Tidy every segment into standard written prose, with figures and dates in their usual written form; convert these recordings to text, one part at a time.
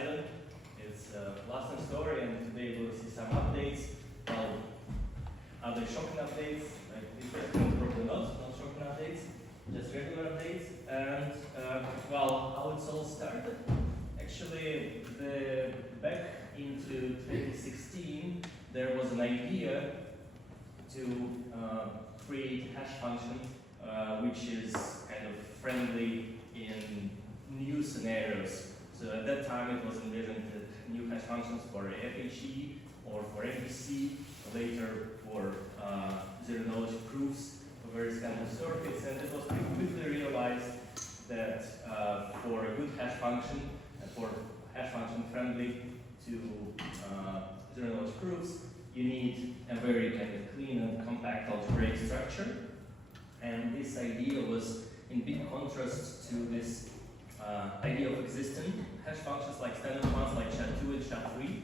Poseidon. It's a lasting story, and today we'll see some updates. Well, are they shocking updates? Like interesting, probably not shocking updates, just regular updates. And well, how it's all started? Actually, back into 2016, there was an idea to create hash function which is kind of friendly in new scenarios. So at that time it was envisioned that new hash functions for FHE or for MPC, later for zero-knowledge proofs for various kinds of circuits, and it was pretty quickly realized that for a good hash function, and for hash function friendly to zero-knowledge proofs, you need a very kind of clean and compact algebraic structure. And this idea was in big contrast to this idea of existing hash functions like standard ones like SHA-2 and SHA-3,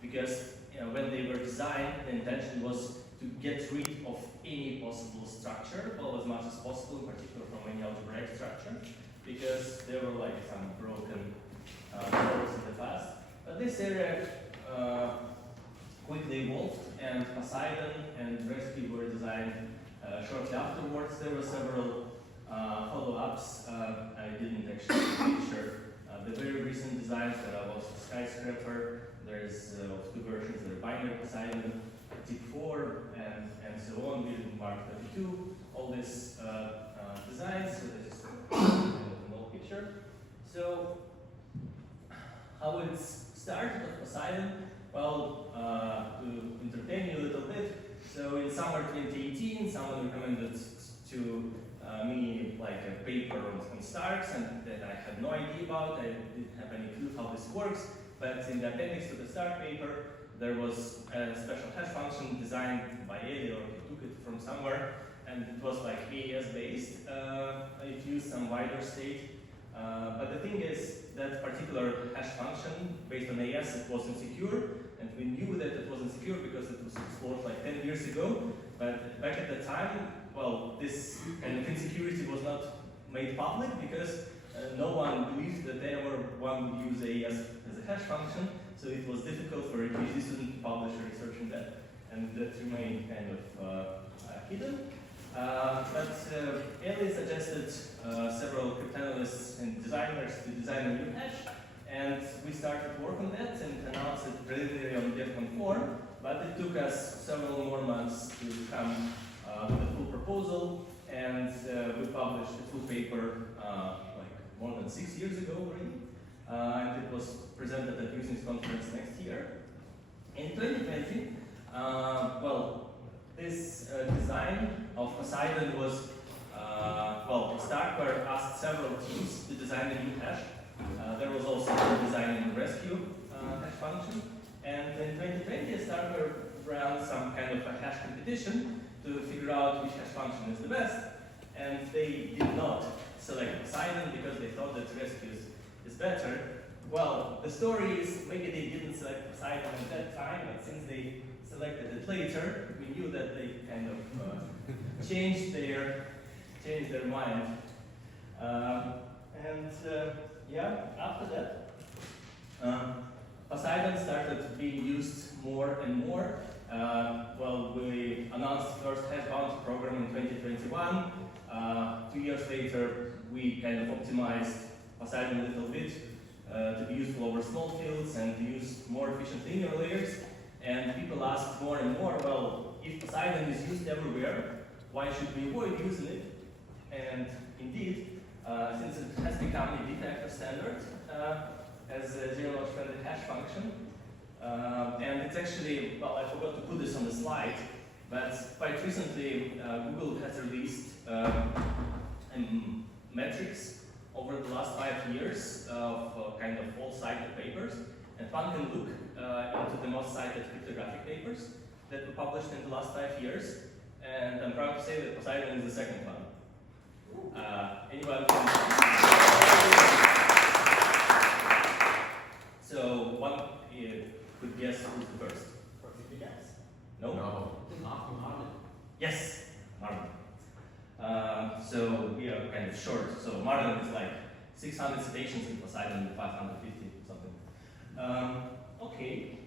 because when they were designed, the intention was to get rid of any possible structure, well, as much as possible, in particular from any algebraic structure, because there were like some broken models in the past. But this area quickly evolved, and Poseidon and Rescue were designed shortly afterwards. There were several follow-ups. I didn't actually feature the very recent designs. There was Skyscraper. There's two versions. There are binary Poseidon, pq3-04, and so on. We didn't mark 32. All these designs. So this is an old picture. So how it started with Poseidon? Well, to entertain you a little bit. So in summer 2018, someone recommended to me like a paper on Starks, and that I had no idea about. I didn't have any clue how this works. But in the appendix to the Stark paper, there was a special hash function designed by Eli, or he took it from somewhere, and it was like AES based. It used some wider state. But the thing is, that particular hash function based on AES, it was insecure, and we knew that it was insecure because it was explored like 10 years ago. But back at the time, well, this kind of insecurity was not made public because no one believed that anyone would use AES as a hash function, so it was difficult for a PhD student to publish research in that, and that remained kind of hidden. But Eli suggested several cryptanalysts and designers to design a new hash, and we started work on that and announced it preliminary on DEFCON 4, but it took us several more months to come with a full proposal, and we published a full paper like more than 6 years ago already, and it was presented at Museums Conference next year. In 2020, well, this design of Poseidon was, well, Starkware asked several teams to design a new hash. There was also designing Rescue hash function. And in 2020, Starkware ran some kind of a hash competition to figure out which hash function is the best. And they did not select Poseidon because they thought that Rescue is better. Well, the story is maybe they didn't select Poseidon at that time, but since they selected it later, we knew that they kind of changed their mind. Yeah, after that, Poseidon started being used more and more. Well, we announced the first hash bounty program in 2021. 2 years later, we kind of optimized Poseidon a little bit to be useful over small fields and to use more efficient linear layers. And people asked more and more, well, if Poseidon is used everywhere, why should we avoid using it? And indeed, since it has become a de facto standard as a zero-knowledge friendly hash function, and it's actually, well, I forgot to put this on the slide, but quite recently Google has released metrics over the last 5 years of kind of all cited papers, and one can look into the most cited cryptographic papers that were published in the last 5 years, and I'm proud to say that Poseidon is the second one. Anyone can... So one could guess who's the first? Perfectly guess. No? No. Marvin. Yes, Marvin. So we are kind of short. So Marvin is like 600 citations in Poseidon, 550 something. Okay,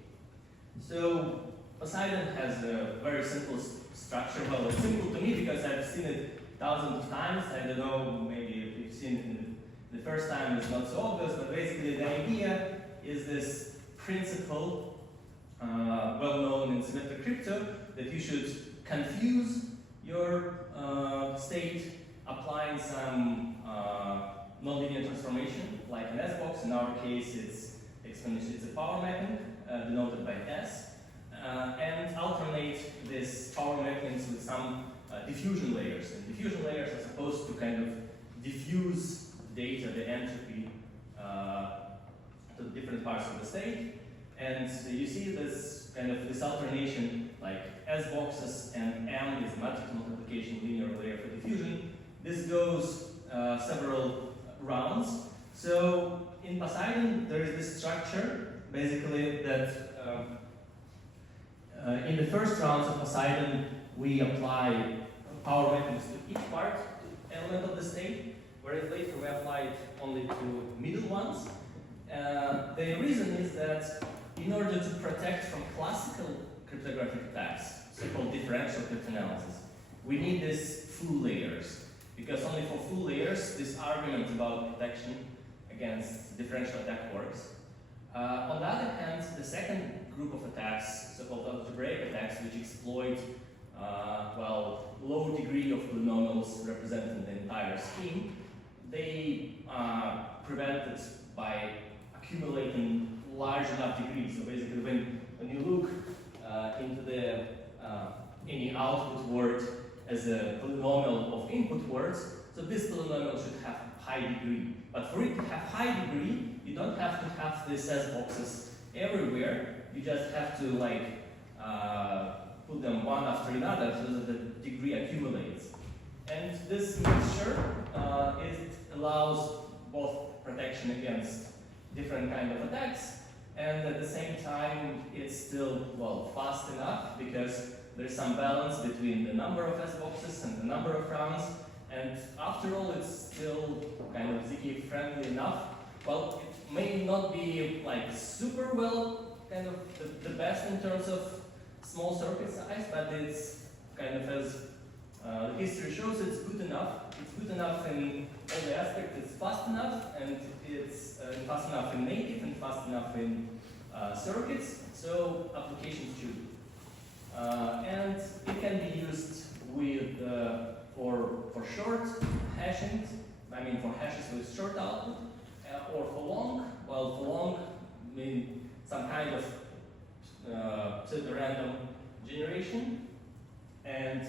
so Poseidon has a very simple structure. Well, it's simple to me because I've seen it thousands of times. I don't know, maybe if you've seen it in the first time, it's not so obvious, but basically the idea is this principle, well known in symmetric crypto, that you should confuse your state applying some nonlinear transformation, like an S-box. In our case, it's exponential, it's a power mapping denoted by S, and alternate this power mappings with some diffusion layers. And diffusion layers are supposed to kind of diffuse data, the entropy, to different parts of the state. And you see this kind of this alternation, like S boxes and M is matrix multiplication linear layer for diffusion. This goes several rounds. So in Poseidon, there is this structure, basically, that in the first rounds of Poseidon, we apply power mappings to each part, element of the state, whereas later we apply it only to middle ones. The reason is that in order to protect from classical cryptographic attacks, so-called differential cryptanalysis, we need these full layers. Because only for full layers, this argument about protection against differential attack works. On the other hand, the second group of attacks, so-called algebraic attacks, which exploit well, low degree of polynomials representing the entire scheme, they prevent it by accumulating large enough degrees. So basically, when you look into the any output word as a polynomial of input words, so this polynomial should have high degree. But for it to have high degree, you don't have to have these S boxes everywhere. You just have to like put them one after another so that the degree accumulates. And this mixture it allows both protection against different kind of attacks, and at the same time it's still, well, fast enough because there's some balance between the number of S boxes and the number of rounds, and after all it's still kind of ZK friendly enough. Well, it may not be like super well kind of the best in terms of small circuit size, but it's kind of, as the history shows, it's good enough. It's good enough in all the aspects. It's fast enough, and it's fast enough in native and fast enough in circuits, so applications choose it. And it can be used with for short hashing, I mean for hashes with short output, or for long. Well, for long, I mean some kind of pseudo-random generation. And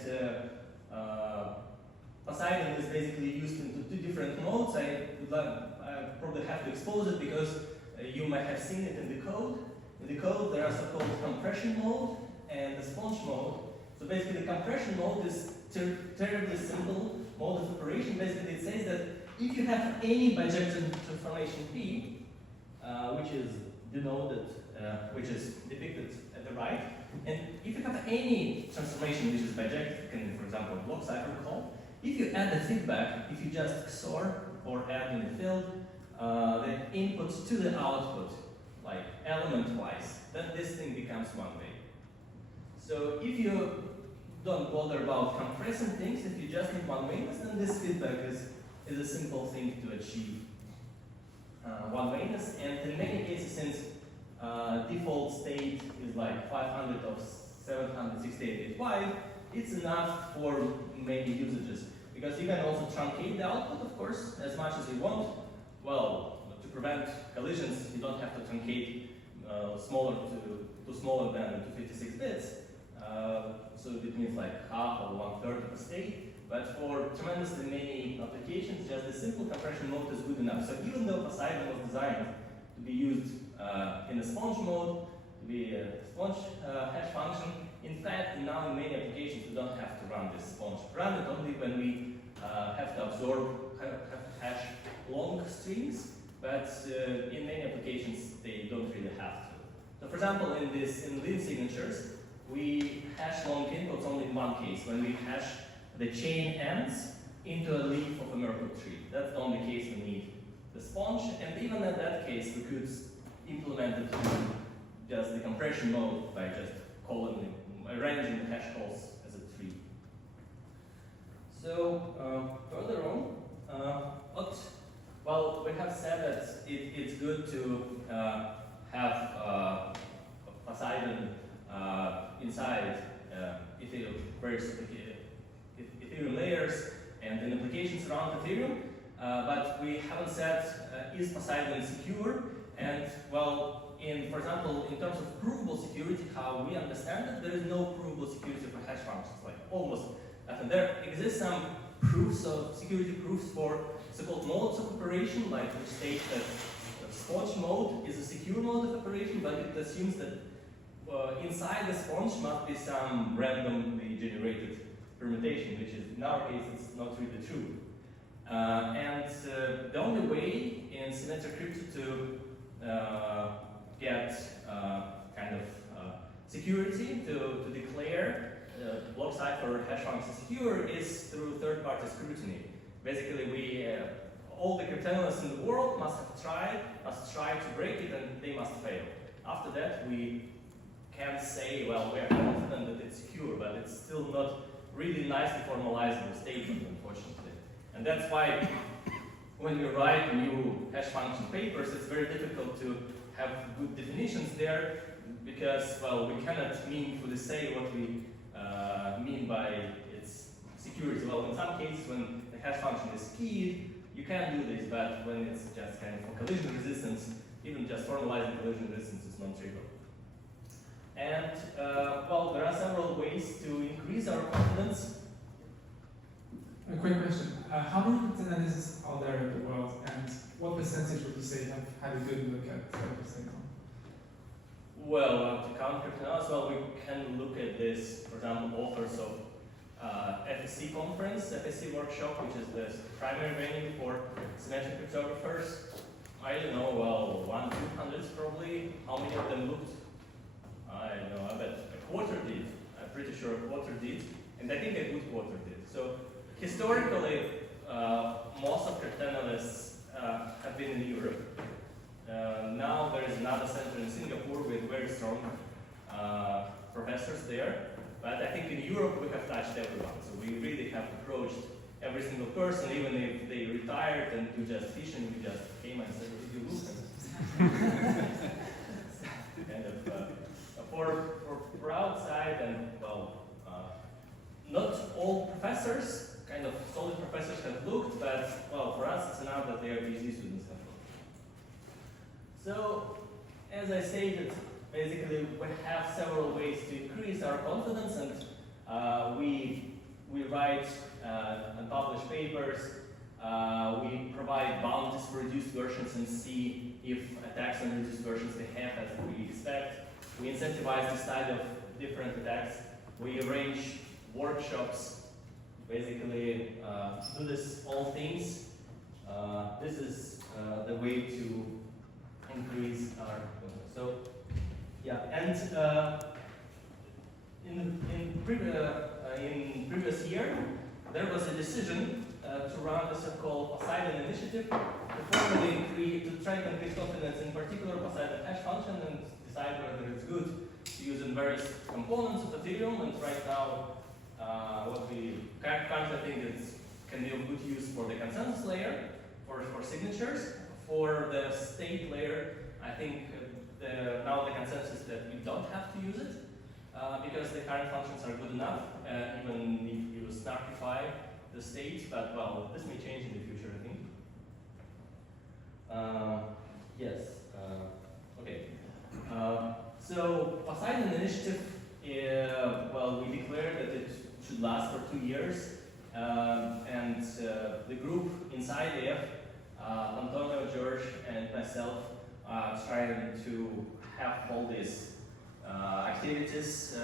Poseidon is basically used into two different modes. I probably have to expose it because you might have seen it in the code. In the code, there are so-called compression mode and the sponge mode. So basically, the compression mode is terribly simple mode of operation. Basically, it says that if you have any bijection transformation P, which is denoted, which is depicted at the right, and if you have any transformation which is bijective, can, for example, block cipher call, if you add the feedback, if you just XOR or add in the field the input to the output, like element-wise, then this thing becomes one-way. So if you don't bother about compressing things, if you just need one-wayness, then this feedback is a simple thing to achieve one-wayness. And in many cases, since default state is like 500 of 768.85, it's enough for many usages. Because you can also truncate the output, of course, as much as you want. Well, to prevent collisions, you don't have to truncate smaller to smaller than 256 bits. So it means like half or 1/3 of a state. But for tremendously many applications, just a simple compression mode is good enough. So even though Poseidon was designed to be used in a sponge mode, to be a sponge hash function, in fact, now in many applications, we don't have to run this sponge. Run it only when we have to absorb, have to hash long strings, but in many applications, they don't really have to. So for example, in lean signatures, we hash long inputs only in one case, when we hash the chain ends into a leaf of a Merkle tree. That's the only case we need the sponge, and even in that case, we could implemented just the compression mode by just arranging the hash calls as a tree. So further on, well, we have said that it's good to have Poseidon inside Ethereum, various Ethereum layers and in applications around Ethereum, but we haven't said is Poseidon secure, and well, for example, in terms of provable security, how we understand it, there is no provable security for hash functions, like almost nothing. There exists some proofs of security proofs for so-called modes of operation, like which state that sponge mode is a secure mode of operation, but it assumes that inside the sponge must be some randomly generated permutation, which is, in our case, it's not really true. And the only way in symmetric crypto to get kind of security, to declare block cipher hash function secure is through third-party scrutiny. Basically, all the cryptanalysts in the world must try to break it, and they must fail. After that, we can say, well, we are confident that it's secure, but it's still not really nicely formalizable statement, unfortunately. And that's why when we write new hash function papers, it's very difficult to have good definitions there, because, well, we cannot meaningfully say what we mean by its security. Well, in some cases, when the hash function is keyed, you can do this, but when it's just kind of for collision resistance, even just formalizing collision resistance is non-trivial. And, well, there are several ways to increase our confidence. A quick question. How many cryptanalysts are there in the world, and what percentage would you say have had a good look at Poseidon? Well, to count cryptanalysts, well, we can look at this, for example, authors of FSC conference, FSC workshop, which is the primary venue for symmetric cryptographers. I don't know, well, 100-200 probably. How many of them looked? I don't know, I bet a quarter did. I'm pretty sure a quarter did, and I think a good quarter did. So historically, most of cryptanalysts have been in Europe. Now there is another center in Singapore with very strong professors there. But I think in Europe we have touched everyone. So we really have approached every single person, even if they retired and do just fishing, we just came and said, "Did you look?" Kind of for outside, and well, not all professors, kind of solid professors have looked, but well, for us it's enough that they are PhD students have looked. So, as I stated, basically we have several ways to increase our confidence, and we write and publish papers. We provide bounties for reduced versions and see if attacks on reduced versions behave as we expect. We incentivize the study of different attacks. We arrange workshops, basically do this all things. This is the way to increase our confidence. So, yeah, and in previous year, there was a decision to run the so-called Poseidon initiative to formally try to increase confidence in particular Poseidon hash function and decide whether it's good to use in various components of Ethereum. And right now, what we currently think is can be of good use for the consensus layer, for signatures. For the state layer, I think now the consensus is that we don't have to use it because the current functions are good enough, even if you snarkify the state. But well, this may change in the future, I think. Yes. Okay. So Poseidon initiative, well, we declared that it should last for 2 years, and the group inside IF, Antonio, George, and myself, trying to have all these activities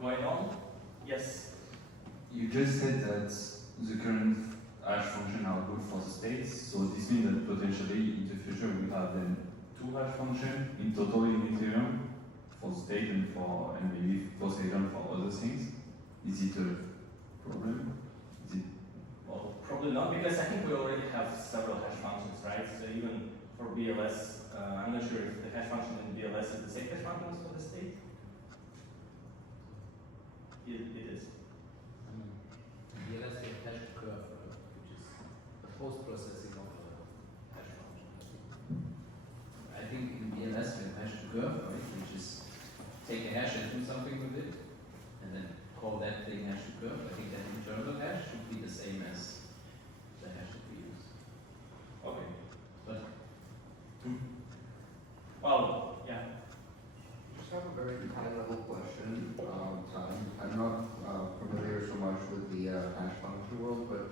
going on. Yes? You just said that the current hash function are good for the states, so this means that potentially in the future we have then 2 hash functions in total in Ethereum for state and maybe Poseidon for other things. Is it a problem? Is it? Well, probably not, because I think we already have several hash functions, right? So even for BLS I'm not sure if the hash function in BLS is the same hash function as for the state. It is. BLS we have hash curve, which is the post-processing of the hash function. I think in BLS we have hash curve, right, which is take a hash and do something with it, and then call that thing hash curve. I think that internal hash should be the same as the hash that we use. Okay. But Well, yeah. Just have a very high-level question, I'm not familiar so much with the hash function world, but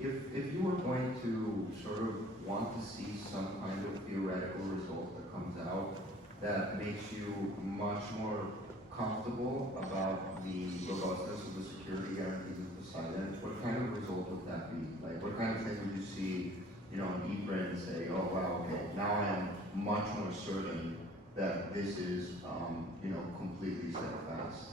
if you were going to sort of want to see some kind of theoretical result that comes out that makes you much more comfortable about the robustness of the security guarantees of Poseidon, what kind of result would that be? Like, what kind of thing would you see, on ePrint and say, oh wow, okay, now I am much more certain that this is, completely set fast?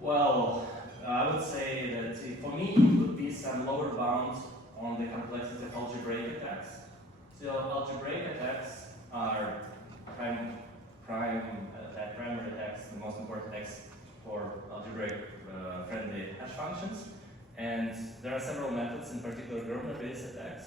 Well, I would say that for me it would be some lower bound on the complexity of algebraic attacks. So algebraic attacks are primary attacks, the most important attacks for algebraic friendly hash functions. And there are several methods, in particular Grosvenor-based attacks,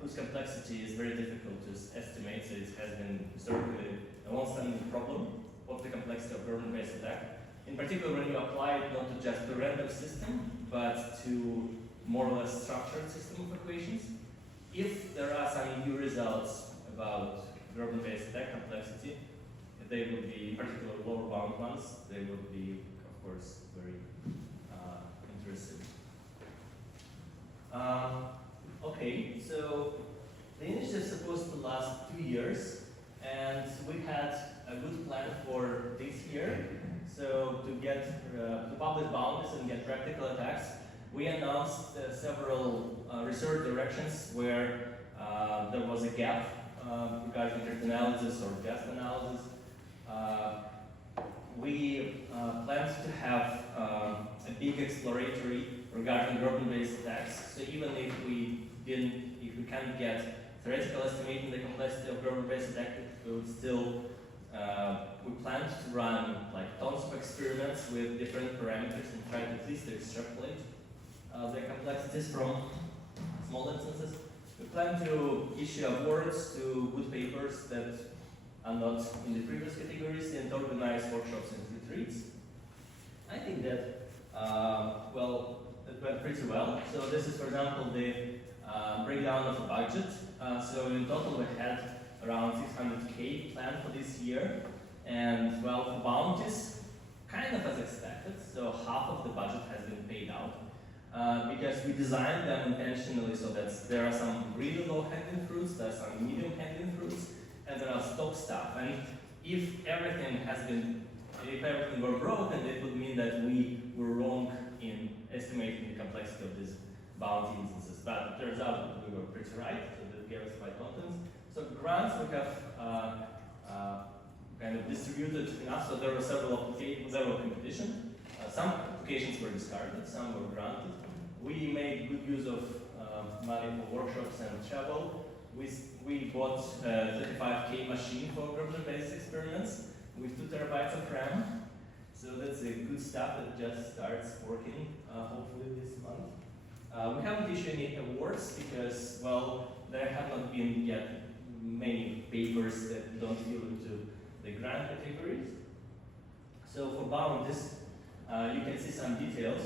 whose complexity is very difficult to estimate. So it has been historically a long-standing problem of the complexity of Grosvenor-based attack. In particular, when you apply it not to just a random system, but to more or less structured system of equations. If there are some new results about Grosvenor-based attack complexity, they will be, in particular lower bound ones, they will be, of course, very interesting. Okay, so the initiative is supposed to last 2 years, and we had a good plan for this year. So to get to publish bounties and get practical attacks, we announced several research directions where there was a gap regarding cryptanalysis or gas analysis. We planned to have a big exploratory regarding Grosvenor-based attacks. So even if we can't get theoretical estimating the complexity of Grosvenor-based attack, we would still we planned to run like tons of experiments with different parameters and try to at least extrapolate the complexities from small instances. We plan to issue awards to good papers that are not in the previous categories and organize workshops and retreats. I think that, it went pretty well. So this is, for example, the breakdown of the budget. So in total we had around 600K planned for this year. And well, for bounties, kind of as expected. So half of the budget has been paid out. Because we designed them intentionally so that there are some really low hanging fruits, there are some medium hanging fruits, and there are stock stuff. And if everything were broken, it would mean that we were wrong in estimating the complexity of these bounty instances. But it turns out that we were pretty right, so that gave us quite confidence. So grants we have kind of distributed enough, so there were several competition. Some applications were discarded, some were granted. We made good use of money for workshops and travel. We bought a 35K machine for Grosvenor-based experiments with 2 terabytes of RAM. So that's a good stuff that just starts working, hopefully this month. We haven't issued any awards because, well, there have not been yet many papers that don't fall into the grant categories. So for bounties, you can see some details.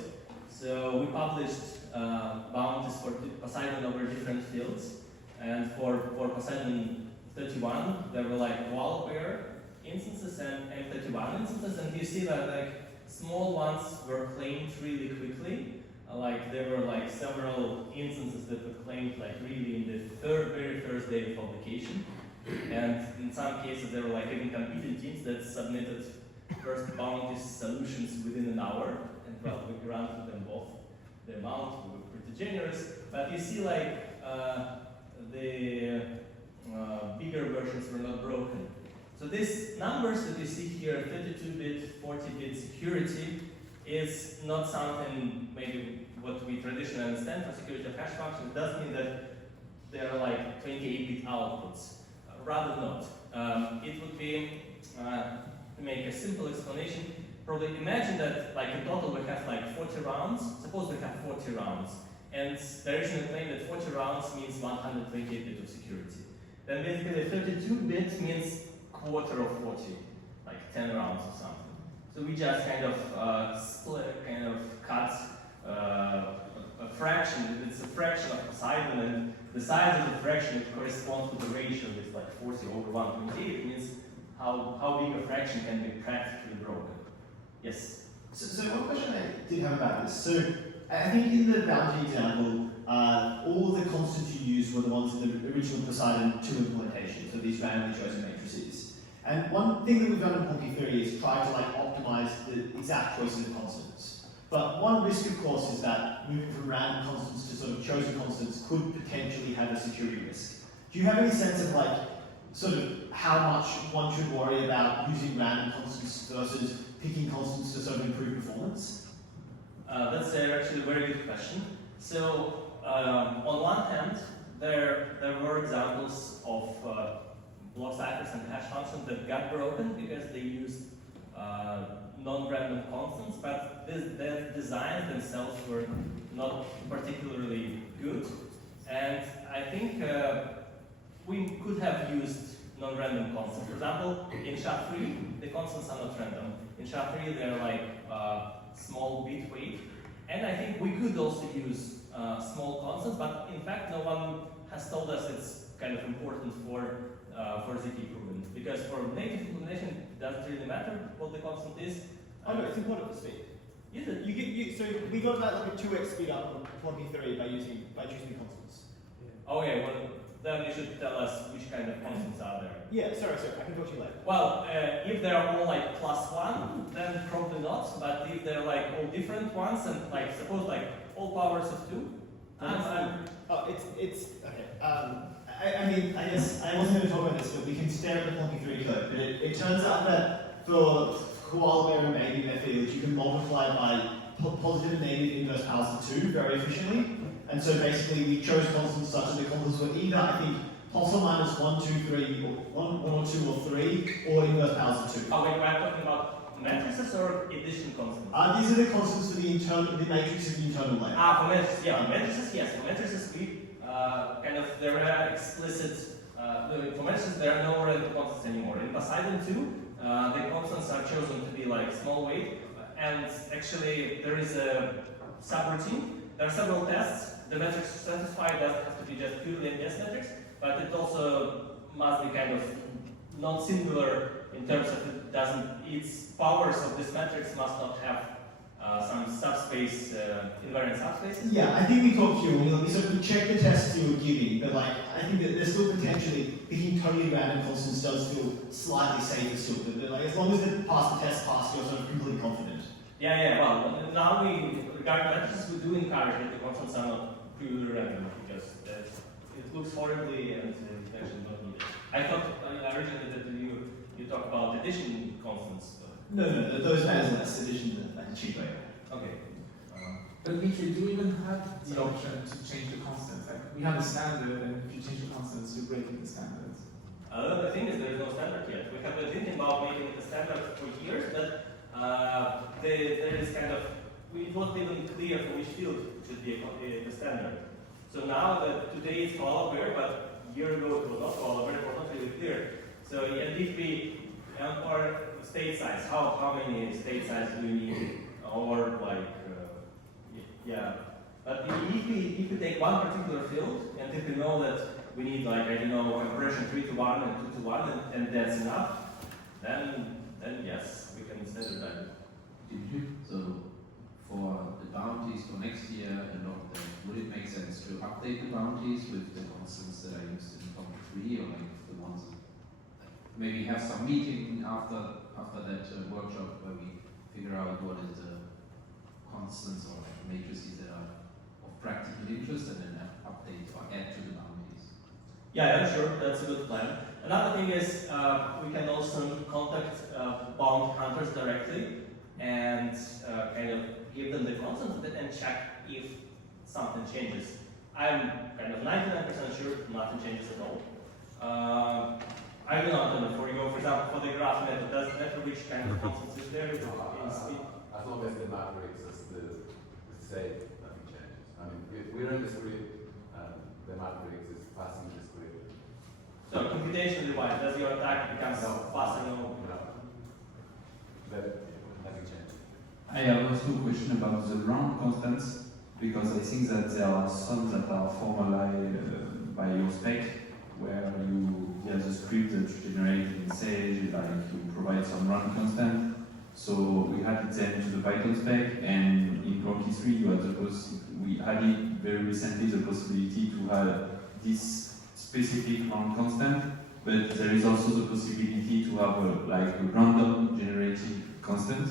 So we published bounties for Poseidon over different fields. And for Poseidon 31, there were like wall pair instances and M31 instances. And you see that like small ones were claimed really quickly. Like there were like several instances that were claimed like really in the very first day of publication. And in some cases there were like even competing teams that submitted first bounty solutions within an hour. And well, we granted them both the amount, we were pretty generous. But you see like the bigger versions were not broken. So these numbers that you see here, 32-bit, 40-bit security, is not something maybe what we traditionally understand for security of hash functions. It does mean that they're like 28-bit outputs. Rather not. It would be, to make a simple explanation, probably imagine that like in total we have like 40 rounds. Suppose we have 40 rounds. And the original claim that 40 rounds means 128-bit of security. Then basically 32-bit means quarter of 40, like 10 rounds or something. So we just kind of split, kind of cut a fraction. It's a fraction of Poseidon, and the size of the fraction corresponds to the ratio. It's like 40 over 128. It means how big a fraction can be practically broken. Yes? So one question I did have about this. So I think in the bounty example, all of the constants you used were the ones in the original Poseidon 2 implementation, so these randomly chosen matrices. And one thing that we've done in pq3 is try to like optimize the exact choices of constants. But one risk, of course, is that moving from random constants to sort of chosen constants could potentially have a security risk. Do you have any sense of like sort of how much one should worry about using random constants versus picking constants to sort of improve performance? That's actually a very good question. So, on one hand, there were examples of block ciphers and hash functions that got broken because they used non-random constants, but their designs themselves were not particularly good. And I think we could have used non-random constants. For example, in SHA-3, the constants are not random. In SHA-3, they're like small bit weight, and I think we could also use small constants, but in fact no one has told us it's kind of important for ZK proven, because for native implementation it doesn't really matter what the constant is. Oh no, it's important for speed. Is it? So we got about like a 2x speed up on pq3 by choosing the constants. Okay, well then you should tell us which kind of constants are there. Yeah, sorry, I can talk to you later. Well, if they're all like +1, then probably not. But if they're like all different ones, and like suppose like all powers of 2, it's okay. I mean, I guess I wasn't going to talk about this, but we can stare at the pq3 code. But it turns out that for koala bear and baby bear fields, you can multiply by positive and negative inverse powers of 2 very efficiently. And so basically we chose constants such that the constants were either, I think, plus or minus 1, 2, 3, or 1 or 2 or 3, or inverse powers of 2. Oh, wait, I'm talking about matrices or addition constants? These are the constants for the matrix of the internal layer. For matrices, yeah, for matrices, yes. For matrices, we there are explicit, for matrices, there are no random constants anymore. In Poseidon 2, the constants are chosen to be like small weight, and actually there is a subroutine. There are several tests. The matrix to satisfy doesn't have to be just purely a guess matrix, but it also must be kind of non-singular in terms of its powers of this matrix must not have some subspace, invariant subspaces. Yeah, I think we talked to you, and we sort of checked the tests you were giving, but like, I think that there's still potentially, picking totally random constants does feel slightly safer still, but like, as long as the test passed, you're sort of completely confident. Yeah, well, now regarding matrices, we do encourage that the constants are not purely random, because it looks horribly and it's actually not needed. I thought originally that you talk about addition constants. No, those matters less. Addition is like a cheap way. Okay. But Dmitry, do you even have the option to change the constants? Like, we have a standard, and if you change the constants, you're breaking the standards. The thing is, there is no standard yet. We have been thinking about making it a standard for years, but there is kind of, it wasn't even clear for which field should be the standard. So now that today it's koala bear, but a year ago it was not koala bear, it was not really clear. So and if we, or state size, how many state sizes do we need? Or like, yeah. But if we take one particular field, and if we know that we need like, I don't know, compression 3 to 1 and 2 to 1, and that's enough, then yes, we can standardize it. So for the bounties for next year and all of that, would it make sense to update the bounties with the constants that are used in pq3, or like the ones that maybe have some meeting after that workshop where we figure out what is the constants or like matrices that are of practical interest, and then update or add to the bounties? Yeah, sure, that's a good plan. Another thing is we can also contact bounty hunters directly and kind of give them the constants and check if something changes. I'm kind of 99% sure nothing changes at all. I do not know, for example, for the graph method, does it matter which kind of constants is there in speed? As long as the matrix is the same, nothing changes. I mean, if we run the script and the matrix is passing the script. So computationally wise, does your attack become faster? No. Nothing changes. I have also a question about the round constants, because I think that there are some that are formalized by your spec, where you, via the script that you generate in Sage, like you provide some round constant. So we added them to the Python spec, and in pq3 you had we added very recently the possibility to have this specific round constant, but there is also the possibility to have like a random generated constant.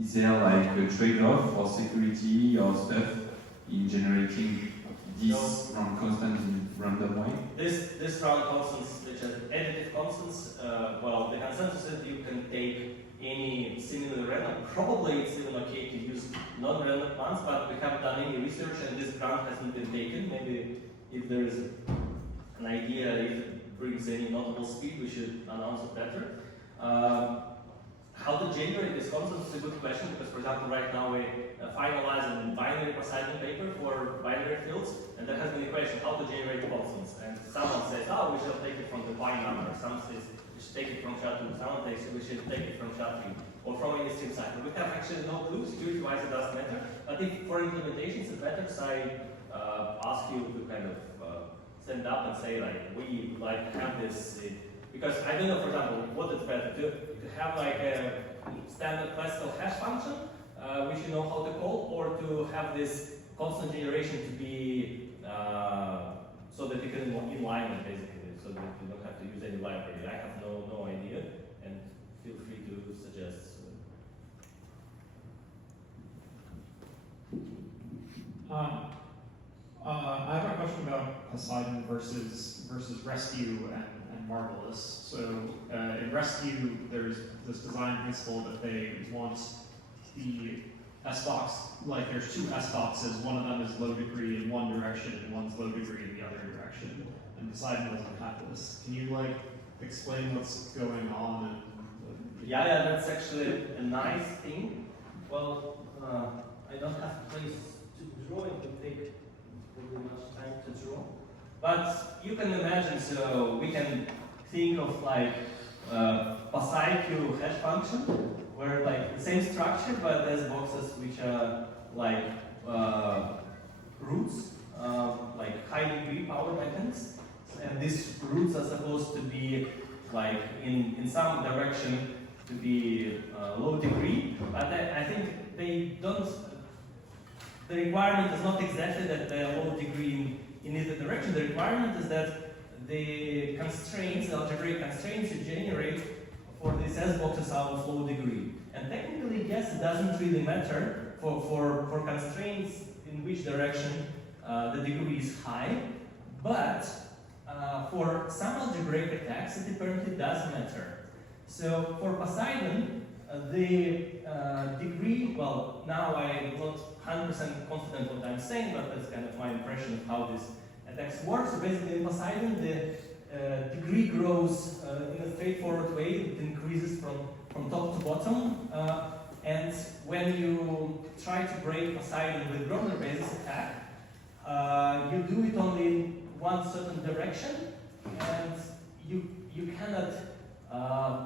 Is there like a trade-off for security or stuff in generating this round constant in random way? This round constants, which are additive constants, well, the consensus is you can take any similar random. Probably it's even okay to use non-random ones, but we haven't done any research and this grant hasn't been taken. Maybe if there is an idea, if it brings any notable speed, we should announce it better. How to generate this constants is a good question, because for example right now we finalize a binary Poseidon paper for binary fields, and there has been a question how to generate constants, and someone says, oh, we should take it from the pi number, someone says we should take it from SHA-2, someone says we should take it from SHA-3, or from any stream cycle. We have actually no clue, security-wise it doesn't matter, but if for implementations it matters, I ask you to kind of stand up and say like, we would like to have this, because I don't know, for example, what is better, to have like a standard classical hash function, which you know how to call, or to have this constant generation to be, so that you can inline it basically, so that you don't have to use any library. I have no idea, and feel free to suggest. I have a question about Poseidon versus Rescue and Marvelous. So in Rescue, there's this design principle that they want the S box, like there's two S boxes, one of them is low degree in one direction and one's low degree in the other direction. And Poseidon doesn't have this. Can you like explain what's going on? Yeah, that's actually a nice thing. Well, I don't have a place to draw, it will take really much time to draw. But you can imagine, so we can think of like Poseidon hash function, where like the same structure, but there's boxes which are like roots, like high degree power mechanisms, and these roots are supposed to be like in some direction to be low degree, but I think they don't. The requirement is not exactly that they are low degree in either direction. The requirement is that the constraints, the algebraic constraints you generate for these S boxes are of low degree. And technically, yes, it doesn't really matter for constraints in which direction the degree is high, but for some algebraic attacks, it apparently does matter. So for Poseidon, the degree, well, now I'm not 100% confident what I'm saying, but that's kind of my impression of how this attacks work. So basically in Poseidon, the degree grows in a straightforward way. It increases from top to bottom. And when you try to break Poseidon with Grosvenor basis attack, you do it only in one certain direction, and you cannot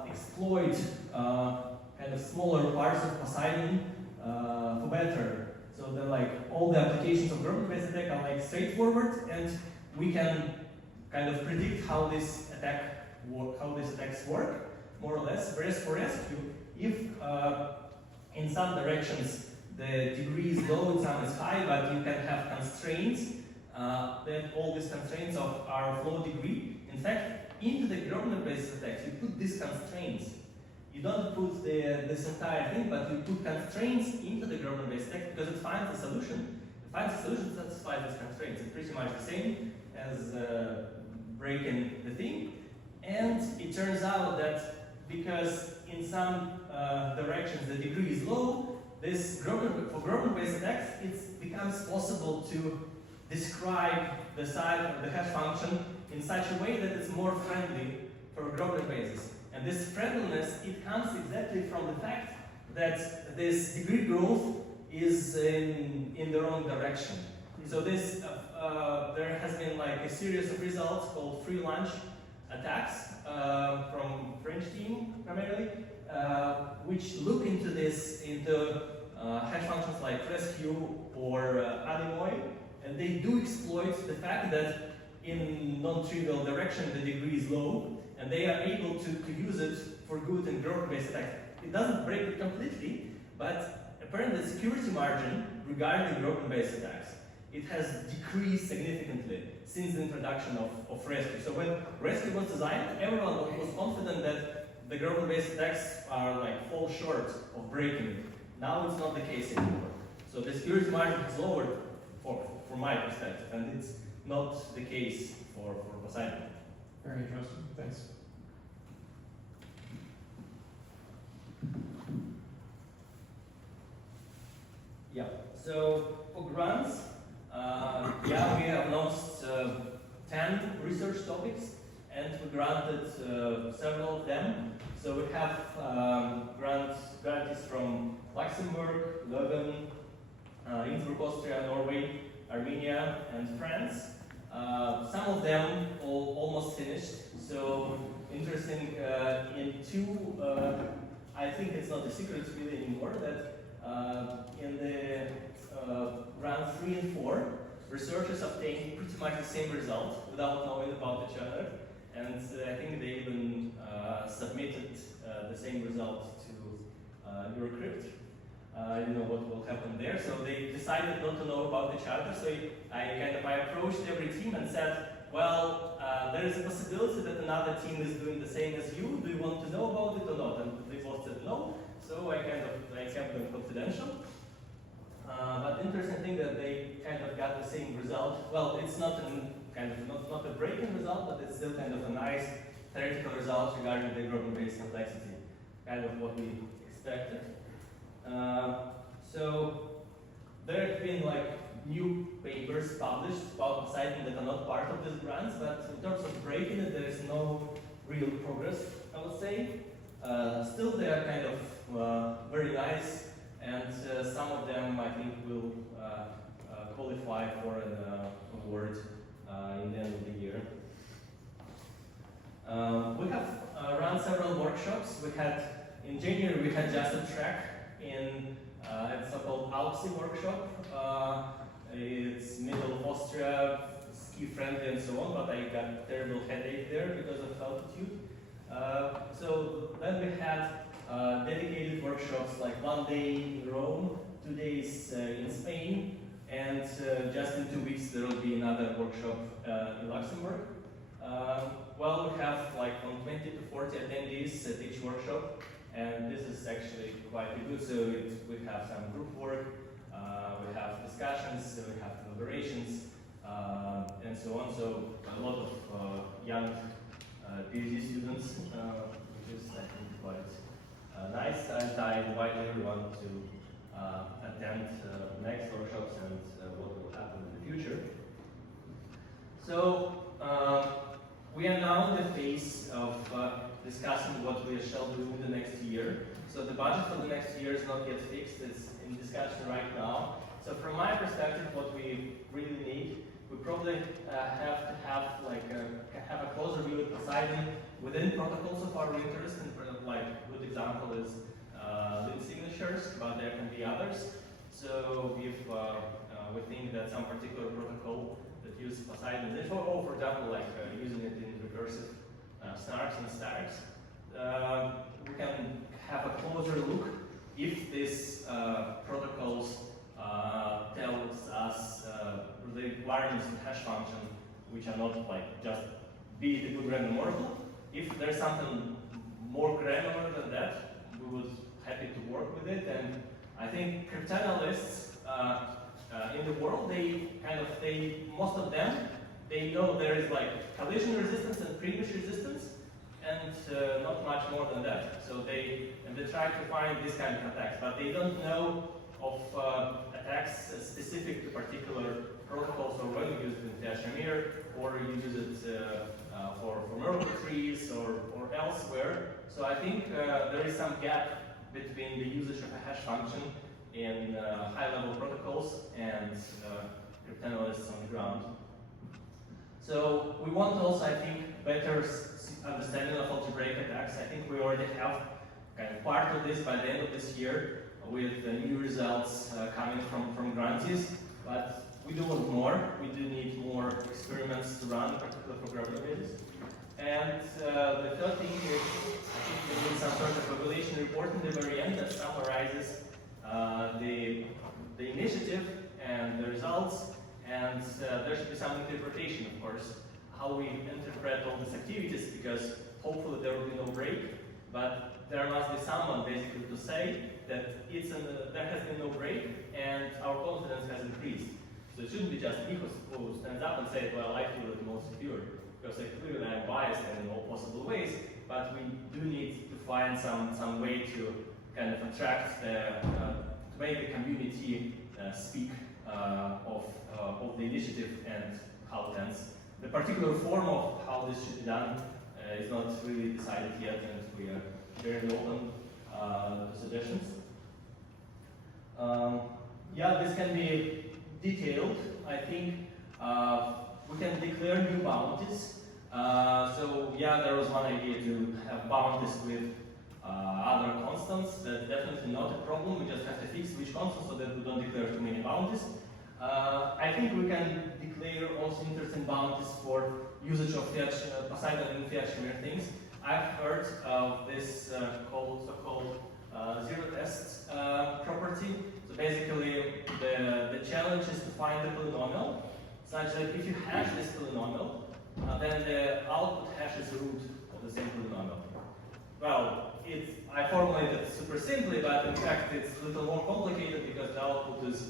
exploit kind of smaller parts of Poseidon for better. So they're like all the applications of Grosvenor based attack are like straightforward, and we can kind of predict how this attacks work, more or less. Whereas for rescue, if in some directions the degree is low, in some is high, but you can have constraints, then all these constraints are of low degree. In fact, into the Grosvenor based attacks, you put these constraints. You don't put this entire thing, but you put constraints into the Grosvenor based attack because it finds a solution. It finds a solution that satisfies these constraints. It's pretty much the same as breaking the thing. And it turns out that because in some directions the degree is low, for Grosvenor based attacks, it becomes possible to describe the size of the hash function in such a way that it's more friendly for growth basis. And this friendliness, it comes exactly from the fact that this degree growth is in the wrong direction. So this, there has been like a series of results called free lunch attacks from French team primarily, which look into this, into hash functions like rescue or animoy, and they do exploit the fact that in non-trivial direction the degree is low, and they are able to use it for good and growth-based attacks. It doesn't break it completely, but apparently the security margin regarding growth-based attacks, it has decreased significantly since the introduction of rescue. So when rescue was designed, everyone was confident that the growth-based attacks are like fall short of breaking it. Now it's not the case anymore. So the security margin is lowered from my perspective, and it's not the case for Poseidon. Very interesting. Thanks. Yeah. So for grants, yeah, we have announced 10 research topics, and we granted several of them. So we have grantees from Luxembourg, Leuven, Innsbruck, Austria, Norway, Armenia, and France. Some of them almost finished. So interesting, in two, I think it's not a secret really anymore that in the round 3 and 4, researchers obtained pretty much the same result without knowing about each other. And I think they even submitted the same result to Eurocrypt. I don't know what will happen there, so they decided not to know about each other. So I approached every team and said, well, there is a possibility that another team is doing the same as you. Do you want to know about it or not? And they both said no. So I kept them confidential. But interesting thing that they kind of got the same result. Well, it's not not a breaking result, but it's still kind of a nice theoretical result regarding the growth-based complexity, kind of what we expected. So there have been like new papers published about Poseidon that are not part of these grants, but in terms of breaking it, there is no real progress, I would say. Still, they are kind of very nice, and some of them I think will qualify for an award in the end of the year. We have run several workshops. In January we had just a track in a so-called Alpsy workshop. It's middle of Austria, ski friendly and so on, but I got a terrible headache there because of altitude. So then we had dedicated workshops like 1 day in Rome, 2 days in Spain, and just in 2 weeks there will be another workshop in Luxembourg. Well, we have like from 20 to 40 attendees at each workshop, and this is actually quite good. So we have some group work, we have discussions, we have deliberations, and so on. So a lot of young PhD students, which is I think quite nice. And I invite everyone to attend next workshops and what will happen in the future. So we are now in the phase of discussing what we shall do in the next year. So the budget for the next year is not yet fixed, it's in discussion right now. So from my perspective, what we really need, we probably have to have a closer view of Poseidon within protocols of our interest, and like a good example is link signatures, but there can be others. So we think that some particular protocol that uses Poseidon, for example, like using it in recursive snarks and stacks, we can have a closer look if these protocols tells us the requirements of the hash function, which are not like just be it a good random oracle. If there's something more granular than that, we would happy to work with it. And I think cryptanalysts in the world, most of them, they know there is like collision resistance and previous resistance, and not much more than that. So they try to find this kind of attacks, but they don't know of attacks specific to particular protocols, or when you use it in Kashmir, or you use it for miracle trees or elsewhere. So I think there is some gap between the usage of a hash function in high-level protocols and cryptanalysts on the ground. So we want also, I think, better understanding of algebraic attacks. I think we already have kind of part of this by the end of this year with new results coming from grantees, but we do want more. We do need more experiments to run, particularly for gravity bases. And the third thing is, I think we need some sort of evaluation report in the very end that summarizes the initiative and the results, and there should be some interpretation, of course, how we interpret all these activities, because hopefully there will be no break, but there must be someone basically to say that there has been no break and our confidence has increased. So it shouldn't be just me who stands up and says, well, I feel it most secure, because clearly I'm biased in all possible ways, but we do need to find some way to kind of attract to make the community speak of the initiative and how it ends. The particular form of how this should be done is not really decided yet, and we are very open to suggestions. Yeah, this can be detailed. I think we can declare new bounties. So yeah, there was one idea to have bounties with other constants. That's definitely not a problem. We just have to fix which constant so that we don't declare too many bounties. I think we can declare also interesting bounties for usage of Poseidon and Kashmir things. I've heard of this so-called zero test property. So basically, the challenge is to find a polynomial such that if you hash this polynomial, then the output hash is the root of the same polynomial. Well, I formulated it super simply, but in fact it's a little more complicated because the output is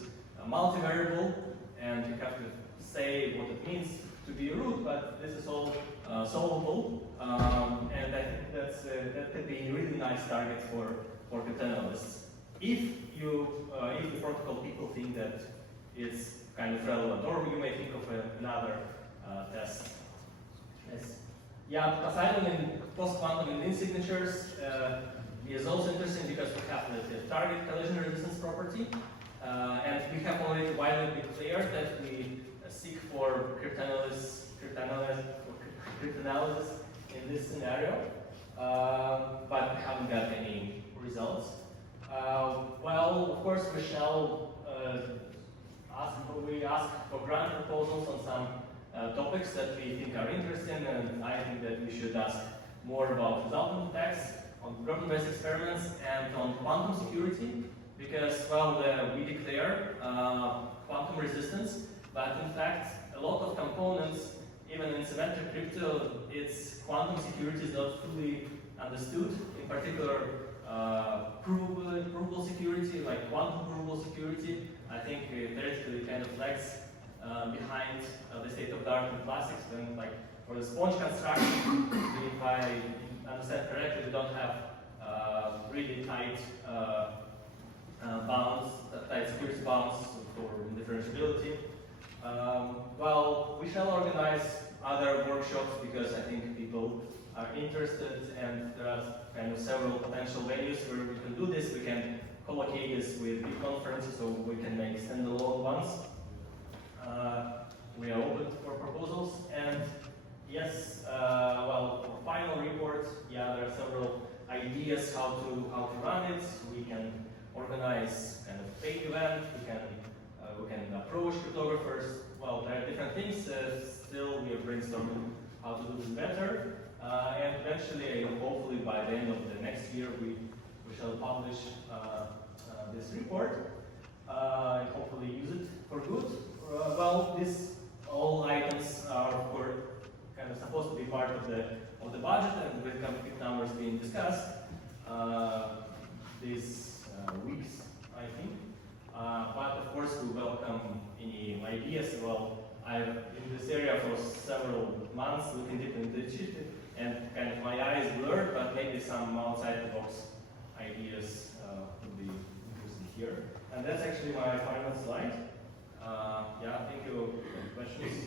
multivariable and you have to say what it means to be a root, but this is all solvable, and I think that could be a really nice target for cryptanalysts. If the protocol people think that it's kind of relevant, or you may think of another test. Yes. Yeah, Poseidon in post-quantum in signatures is also interesting because we have the target collision resistance property, and we have already widely declared that we seek for cryptanalysis in this scenario, but we haven't got any results. Well, of course, we shall ask for grant proposals on some topics that we think are interesting, and I think that we should ask more about resultant attacks, on program-based experiments, and on quantum security, because, well, we declare quantum resistance, but in fact, a lot of components, even in symmetric crypto, its quantum security is not fully understood. In particular, provable security, like quantum provable security, I think theoretically kind of lags behind the state-of-the-art in classics. When, like, for the sponge construction, if I understand correctly, we don't have really tight bounds, tight security bounds for differentiability. Well, we shall organize other workshops because I think people are interested, and there are kind of several potential venues where we can do this. We can collocate this with big conferences, so we can make standalone ones. We are open for proposals, and yes, well, for final report, yeah, there are several ideas how to run it. We can organize kind of fake event. We can approach cryptographers. Well, there are different things. Still, we are brainstorming how to do this better. And eventually, hopefully by the end of the next year, we shall publish this report and hopefully use it for good. Well, all items are, of course, kind of supposed to be part of the budget, and with concrete numbers being discussed these weeks, I think. But of course, we welcome any ideas. Well, I've in this area for several months looking deep into it, and kind of my eyes blurred, but maybe some outside the box ideas would be interesting here. And that's actually my final slide. Yeah, thank you. Any questions?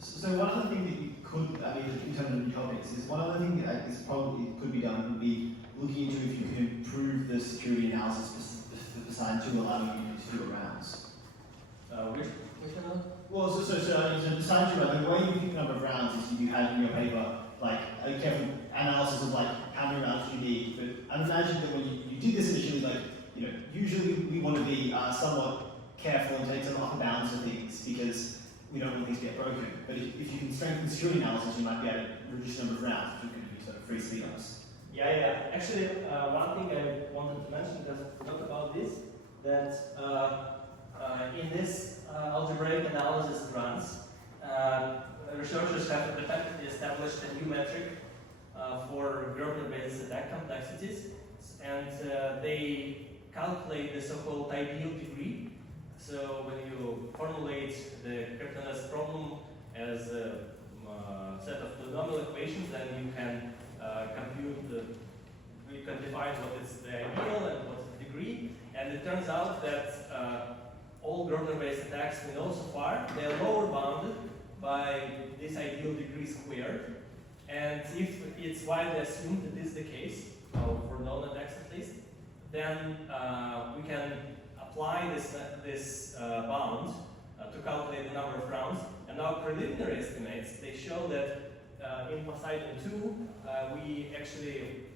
So one other thing that you could, I mean, in terms of new topics, is one other thing that is probably could be done would be looking into if you can improve the security analysis for Poseidon to allow you to do fewer rounds. Which one? Well, so Poseidon 2, the way you pick the number of rounds is you had in your paper like a careful analysis of like how many rounds you need. But I imagine that when you did this initially, like usually we want to be somewhat careful and take some upper bounds of things because we don't want things to get broken. But if you can strengthen security analysis, you might be able to reduce the number of rounds, which could be sort of free speed ups. Yeah. Actually, one thing I wanted to mention because I forgot about this, that in this algebraic analysis runs, researchers have effectively established a new metric for Grosvenor-based attack complexities, and they calculate the so-called ideal degree. So when you formulate the cryptanalysis problem as a set of polynomial equations, then you can you can define what is the ideal and what is the degree. And it turns out that all Grosvenor-based attacks we know so far, they are lower bounded by this ideal degree squared. And if it's widely assumed that this is the case, for known attacks at least, then we can apply this bound to calculate the number of rounds. And our preliminary estimates, they show that in Poseidon 2, we actually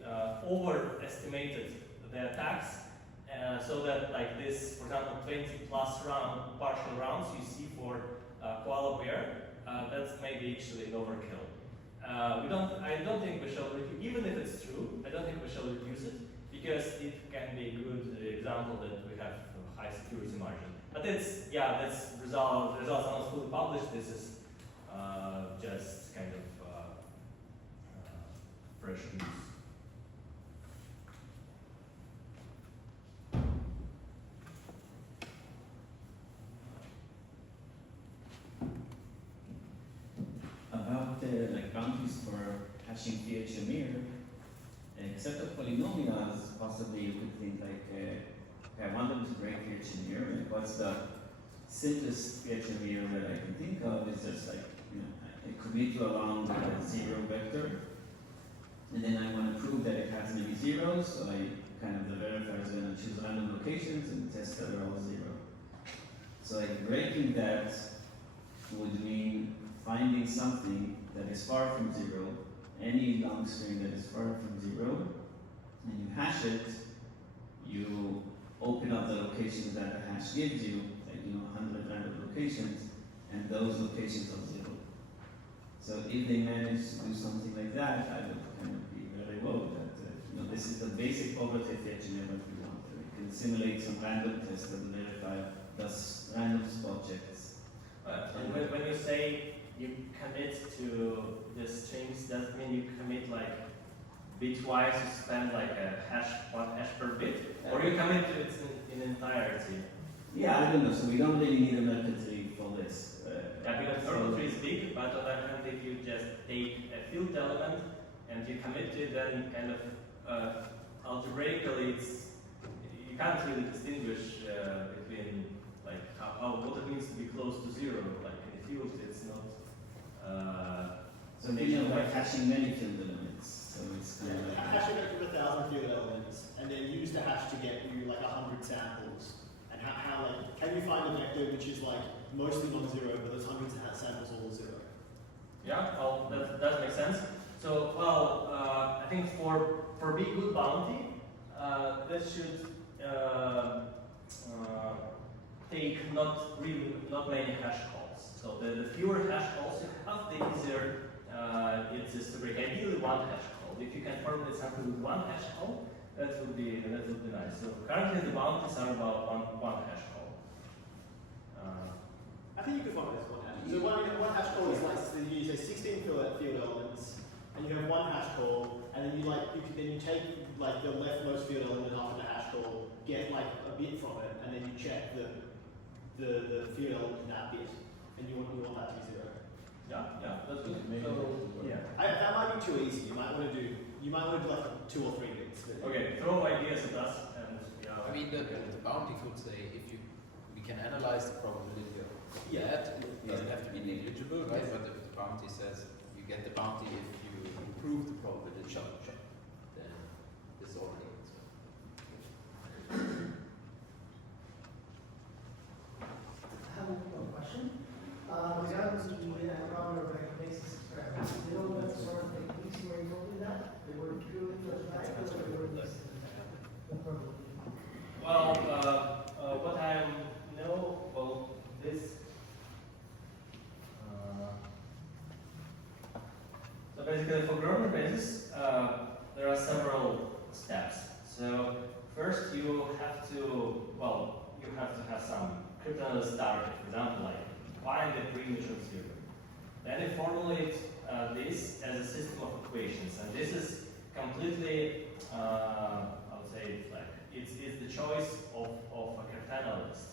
overestimated the attacks, so that like this, for example, 20 plus partial rounds you see for koala bear, that's maybe actually an overkill. I don't think we shall reduce, even if it's true, I don't think we shall reduce it, because it can be a good example that we have a high security margin. But it's, yeah, that's results are not fully published. This is just kind of fresh news. About like boundaries for hashing PHMir, except of polynomials, possibly you could think like, okay, I want them to break PHMir, and what's the simplest PHMir that I can think of is just like, I commit to along the zero vector, and then I want to prove that it has many zeros, so the verifier is going to choose random locations and test that they're all zero. So like breaking that would mean finding something that is far from zero, any long string that is far from zero, and you hash it, you open up the locations that the hash gives you, like 100 random locations, and those locations are zero. So if they manage to do something like that, I would kind of be very low that this is the basic poverty FHNM that we want. We can simulate some random tests that verify thus random spot checks. And when you say you commit to the strings, does that mean you commit like bitwise, you spend like one hash per bit, or you commit to it in entirety? Yeah, I don't know. So we don't really need a method tree for this. Yeah, because purple tree is big, but on the other hand, if you just take a field element and you commit to it, then kind of algebraically, you can't really distinguish between like what it means to be close to zero. Like in the field, it's not. So think of like hashing many field elements. So it's kind of like Hash it up to 1,000 field elements, and then use the hash to get you like 100 samples. And how like can you find a vector which is like mostly non-zero, but there's hundreds of samples all zero? Yeah, well, that does make sense. So, well, I think for big good bounty, that should take not many hash calls. So the fewer hash calls you have, the easier it is to break. Ideally, one hash call. If you can formulate something with one hash call, that would be nice. So currently the bounties are about one hash call. I think you could find this one hash. So one hash call is like you say 16 field elements, and you have one hash call, and then you take like the leftmost field element after the hash call, get like a bit from it, and then you check the field element in that bit, and you want that to be 0. Yeah, that's good. Maybe So, that yeah. That might be too easy. You might want to do like 2 or 3 bits. Okay, throw ideas at us, and yeah. I mean, the bounty could say if we can analyze the probability of that, it doesn't have to be negligible, right? But if the bounty says you get the bounty if you improve the probability, then this already gets it. I have one question. Regarding the router basis experiment, do you know what sort of techniques were involved in that? They were purely mathematical or they were just Well, what I know, well, this. So basically, for Grosvenor basis, there are several steps. So first, you have to have some cryptanalysis target. For example, like find the pre-initial zero. Then you formulate this as a system of equations, and this is completely, I would say, like it's the choice of a cryptanalyst.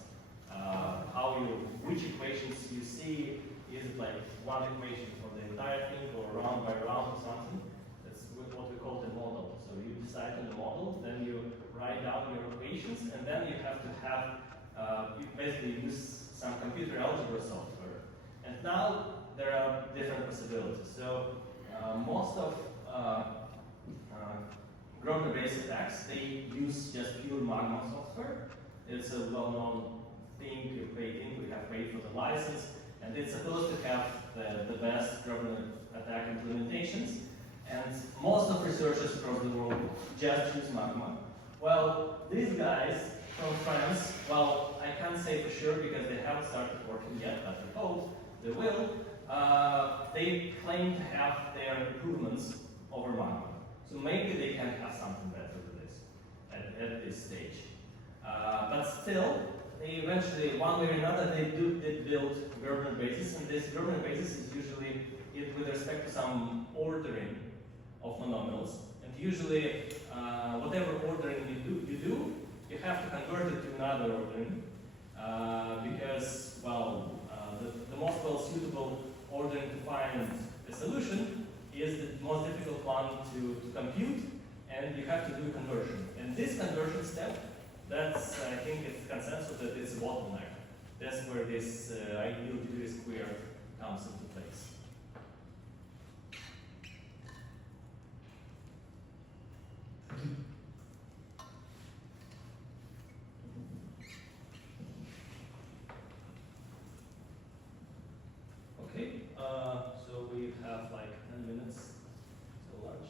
Which equations you see, is it like one equation for the entire thing or round by round or something? That's what we call the model. So you decide on the model, then you write down your equations, and then you have to have, you basically use some computer algebra software. And now there are different possibilities. So most of Grosvenor-based attacks, they use just pure Magma software. It's a well-known thing. You have paid for the license, and it's supposed to have the best Grosvenor attack implementations. And most of researchers across the world just choose Magma. Well, these guys from France, well, I can't say for sure because they haven't started working yet, but I hope they will. They claim to have their improvements over Magma. So maybe they can have something better than this at this stage. But still, they eventually, one way or another, they did build Grosvenor basis, and this Grosvenor basis is usually with respect to some ordering of monomials. And usually, whatever ordering you do, you have to convert it to another ordering because, well, the most well-suitable ordering to find a solution is the most difficult one to compute, and you have to do conversion. And this conversion step, that's, I think it's consensus that it's a bottleneck. That's where this ideal degree squared comes into place. Okay, so we have like 10 minutes till lunch.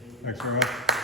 And, Thanks very much.